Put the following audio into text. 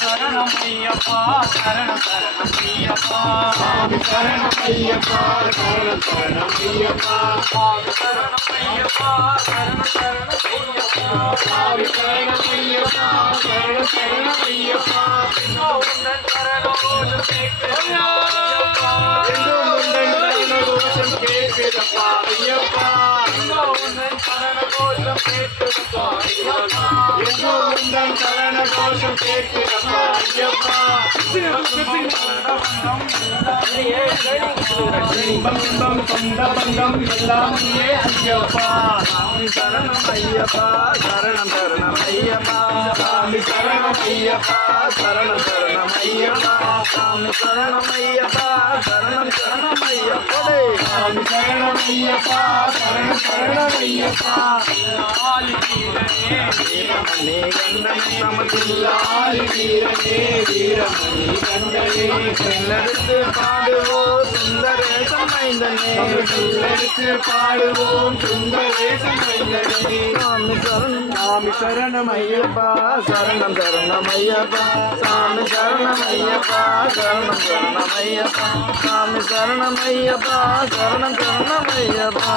சரணமையப்பா சரணம் சரணமையப்பா சரணமையப்பா சரணம் சரணமையப்பா சரணமையப்பா சரணம் சரணமையப்பா சரணமையப்பா சரணம் சரணமையப்பா உந்தன் சரணோஜம் கேட்கிறப்பா கோஷம் கேட்கிறப்பா ஐயப்பா உந்தன் சரணோஜம் கேட்கிறப்பா எங்கோ உந்தன் சரண கோஷம் கேட்கிறப்பா ஐயப்பா இன்பம் சொந்த பந்தம் எல்லாம் நீயே ஐயப்பா சரணம் ஐயப்பா சரணம் சரணம் ஐயப்பா சாமி சரணம் ஐயப்பா சரணம் சரணம் ஐயப்பா சாமி சரணம் ஐயப்பா சரணம் சரணம் ஐயப்படே சாமி சரணம் ஐயப்பா சரணம் சரணம் ஐயப்பா ஆலி வீரனே வீரமணி கண்டனே ஆதி வீரனே வீரமணி கண்டனே சொல்லெடுத்து பாடுவோம் சுந்தரேசம் மைந்தனே சொல்லெடுத்து பாடுவோம் சுந்தரேசன் மைந்தனே சாமி சரணம் சாமி சரணம் ஐயப்பா சரணம் சரணம் ஐயப்பா சாமி சரணம் ஐயப்பா சரணம் சரணம் ஐயப்பா சாமி சரணம் ஐயப்பா சரணம் சரணம் ஐயப்பா